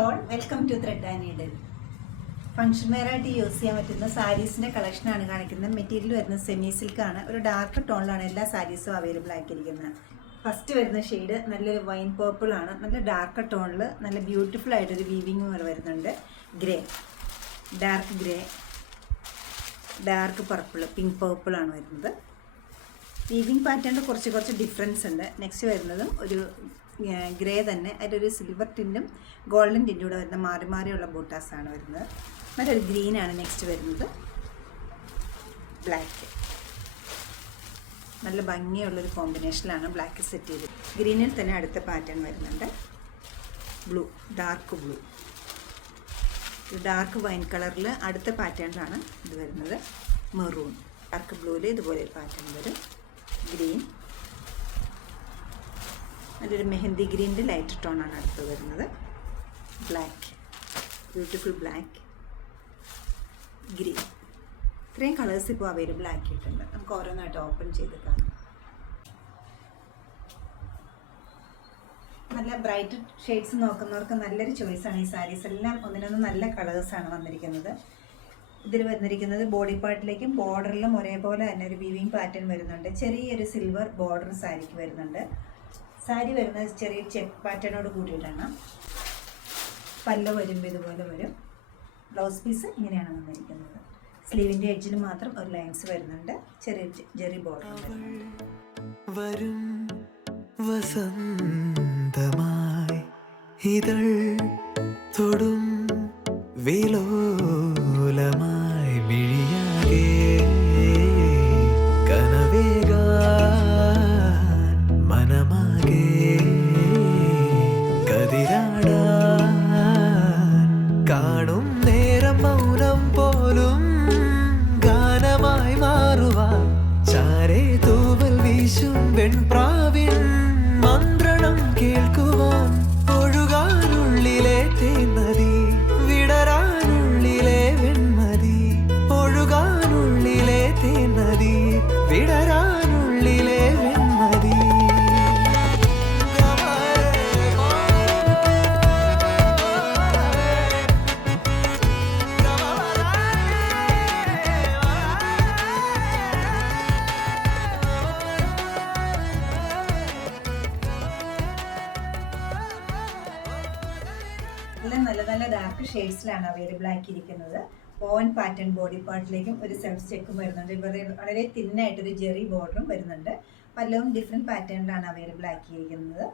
All welcome to thread and needle. Function വെയറായിട്ട് use ചെയ്യാൻ പറ്റുന്ന സാരീസിൻ്റെ കളക്ഷനാണ് കാണിക്കുന്നത്. മെറ്റീരിയൽ വരുന്നത് സെമി സിൽക്കാണ്. ഒരു ഡാർക്ക് ടോണിലാണ് എല്ലാ സാരീസും അവൈലബിൾ ആക്കിയിരിക്കുന്നത്. ഫസ്റ്റ് വരുന്ന ഷെയ്ഡ് നല്ലൊരു വൈൻ പേർപ്പിൾ ആണ്. നല്ല ഡാർക്ക് ടോണിൽ നല്ല ബ്യൂട്ടിഫുൾ ആയിട്ടൊരു വീവിങ് പോലെ വരുന്നുണ്ട്. Grey, dark grey, dark purple, pink പേർപ്പിളാണ് വരുന്നത്. വീവിങ് പാറ്റേണിൽ കുറച്ച് ഡിഫറൻസ് ഉണ്ട്. നെക്സ്റ്റ് വരുന്നതും ഒരു ഗ്രേ തന്നെ, അതിലൊരു സിൽവർ ടിൻറ്റും ഗോൾഡൻ ടിൻറ്റും കൂടെ വരുന്ന മാറി മാറിയുള്ള ബൂട്ടാസാണ് വരുന്നത്. നല്ലൊരു ഗ്രീനാണ് നെക്സ്റ്റ് വരുന്നത്. ബ്ലാക്ക്, നല്ല ഭംഗിയുള്ളൊരു കോമ്പിനേഷനിലാണ് ബ്ലാക്ക് സെറ്റ് ചെയ്ത്. ഗ്രീനിൽ തന്നെ അടുത്ത പാറ്റേൺ വരുന്നുണ്ട്. ബ്ലൂ, ഡാർക്ക് ബ്ലൂ, ഒരു ഡാർക്ക് വൈൻ കളറിൽ അടുത്ത പാറ്റേണിലാണ് ഇത് വരുന്നത്. മെറൂൺ, ഡാർക്ക് ബ്ലൂവിൽ ഇതുപോലെ ഒരു പാറ്റേൺ വരും. ഗ്രീൻ, നല്ലൊരു മെഹന്തി ഗ്രീനിൻ്റെ ലൈറ്റ് ടോണാണ് അടുത്ത് വരുന്നത്. Black, beautiful black, green. ഇത്രയും കളേഴ്സ് ഇപ്പോൾ അവൈലബിൾ ആക്കിയിട്ടുണ്ട്. നമുക്ക് ഓരോന്നായിട്ട് ഓപ്പൺ ചെയ്ത് കാണാം. നല്ല ബ്രൈറ്റ് ഷെയ്ഡ്സ് നോക്കുന്നവർക്ക് നല്ലൊരു ചോയ്സാണ് ഈ സാരീസ്. എല്ലാം ഒന്നിനൊന്ന് നല്ല കളേഴ്സാണ് വന്നിരിക്കുന്നത്. ഇതിൽ വന്നിരിക്കുന്നത് ബോഡി പാർട്ടിലേക്കും ബോർഡറിലും ഒരേപോലെ തന്നെ ഒരു വീവിങ് പാറ്റേൺ വരുന്നുണ്ട്. ചെറിയൊരു സിൽവർ ബോർഡർ സാരിക്ക് വരുന്നുണ്ട്. സാരി വരുന്നത് ചെറിയ ചെക്ക് പാറ്റേണോട് കൂടിയിട്ടാണ്. പല്ല് വരുമ്പോൾ ഇതുപോലെ വരും. ബ്ലൗസ് പീസ് ഇങ്ങനെയാണ് വന്നിരിക്കുന്നത്. സ്ലീവിൻ്റെ എഡ്ജിൽ മാത്രം ഒരു ലൈൻസ് വരുന്നുണ്ട്. ചെറിയ ജെറി ബോർഡർ വരും. വസന്തമായി ഇതൾ തൊടും വിലോലമായി മിഴിയാകെ കനവേകാൻ മനമാകെ കതിരാടാൻ കാണും നേരം മൗനം പോലും ഗാനമായി മാറുവാൻ ചാരേ തൂവൽ വീശും വെൺപ്രാവിൻ മന്ത്രണം കേൾക്കുവാൻ ഒഴുകാനുള്ളിലെ തേൻമതി വിടരാനുള്ളിലെ വെൺമതി ഒഴുകാനുള്ളിലെ തേൻമതി വിടരാനുള്ളിലെ വെൺമതി. എല്ലാം നല്ല നല്ല ഡാർക്ക് ഷെയ്ഡ്സിലാണ് അവൈലബിൾ ആക്കിയിരിക്കുന്നത്. ഓവൻ പാറ്റേൺ ബോഡി പാർട്ടിലേക്കും ഒരു സെൽഫ് ചെക്കും വരുന്നുണ്ട്. ഇവിടെ വളരെ തിന്നായിട്ടൊരു ജെറി ബോർഡറും വരുന്നുണ്ട്. പലവും ഡിഫറെൻറ്റ് പാറ്റേണിലാണ് അവൈലബിൾ ആക്കിയിരിക്കുന്നത്.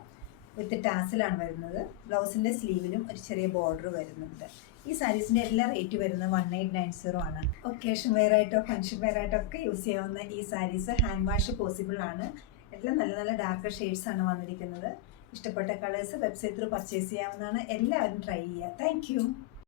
വിത്ത് ടാസിലാണ് വരുന്നത്. ബ്ലൗസിൻ്റെ സ്ലീവിലും ഒരു ചെറിയ ബോർഡർ വരുന്നുണ്ട്. ഈ സാരീസിൻ്റെ എല്ലാ റേറ്റ് വരുന്നത് 1890 ആണ്. ഒക്കേഷൻ വെയറായിട്ടോ ഫംഗ്ഷൻ വെയറായിട്ടോ ഒക്കെ യൂസ് ചെയ്യാവുന്ന ഈ സാരീസ് ഹാൻഡ് വാഷ് പോസിബിൾ ആണ്. എല്ലാം നല്ല നല്ല ഡാർക്ക് ഷെയ്ഡ്സ് ആണ് വന്നിരിക്കുന്നത്. ഇഷ്ടപ്പെട്ട കളേഴ്സ് വെബ്സൈറ്റ് ത്രൂ പർച്ചേസ് ചെയ്യാവുന്നതാണ്. എല്ലാവരും ട്രൈ ചെയ്യുക. Thank you.